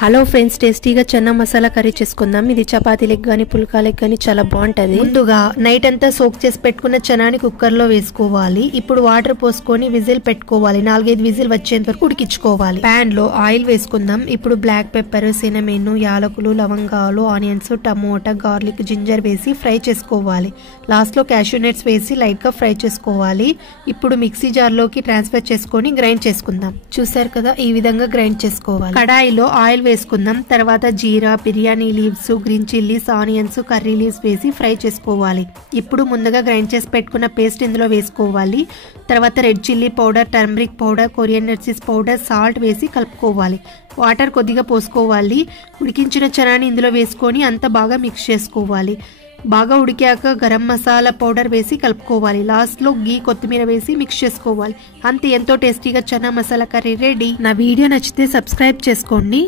Hello friends, టేస్టీగా chana masala curry చేసుకుందాం. ఇది చపాతీలకు కానీ పుల్కాలకు కానీ చాలా బాగుంటది. ముందుగా నైట్ అంతా సోక్ చేసి పెట్టుకున్న చనాని కుక్కర్ లో వేసుకోవాలి. ఇప్పుడు వాటర్ పోసుకొని విజిల్ పెట్టుకోవాలి. 4-5 విజిల్ వచ్చేంత వరకు ఉడికించుకోవాలి. పాన్ లో ఆయిల్ వేసుకుందాం. ఇప్పుడు బ్లాక్ పెప్పర్, సినమెన్, యాలకులు, లవంగాలు, ఆనియన్స్, టమోటా, గార్లిక్, జింజర్ వేసి ఫ్రై చేసుకోవాలి. లాస్ట్ లో క్యాష్యూ నట్స్ వేసి లైట్ గా ఫ్రై చేసుకోవాలి. ఇప్పుడు మిక్సీ జార్ లోకి ట్రాన్స్ఫర్ చేసుకొని గ్రైండ్ చేసుకుందాం. చూసారు కదా, ఈ విధంగా గ్రైండ్ చేసుకోవాలి. కడాయిలో ఆయిల్ వేసుకుందాం. తర్వాత jeera, biryani leaves, green chillies, onions, curry leaves వేసి ఫ్రై చేసుకోవాలి. ఇప్పుడు ముందుగా గ్రైండ్ చేసి పెట్టుకున్న పేస్ట్ ఇందులో వేసుకోవాలి. తర్వాత red chilli powder, turmeric powder, coriander seeds powder, salt వేసి కలుపుకోవాలి. వాటర్ కొద్దిగా పోసుకోవాలి. ఉడికించిన చనాని ఇందులో వేసుకొని అంతా బాగా మిక్స్ చేసుకోవాలి. బాగా ఉడికాక గరం మసాలా పౌడర్ వేసి కలుపుకోవాలి. లాస్ట్ లో గీ, కొత్తిమీర వేసి మిక్స్ చేసుకోవాలి. అంతే, ఎంతో టేస్టీగా చనా మసాలా కర్రీ రెడీ. నా వీడియో నచ్చితే సబ్స్క్రైబ్ చేసుకోండి.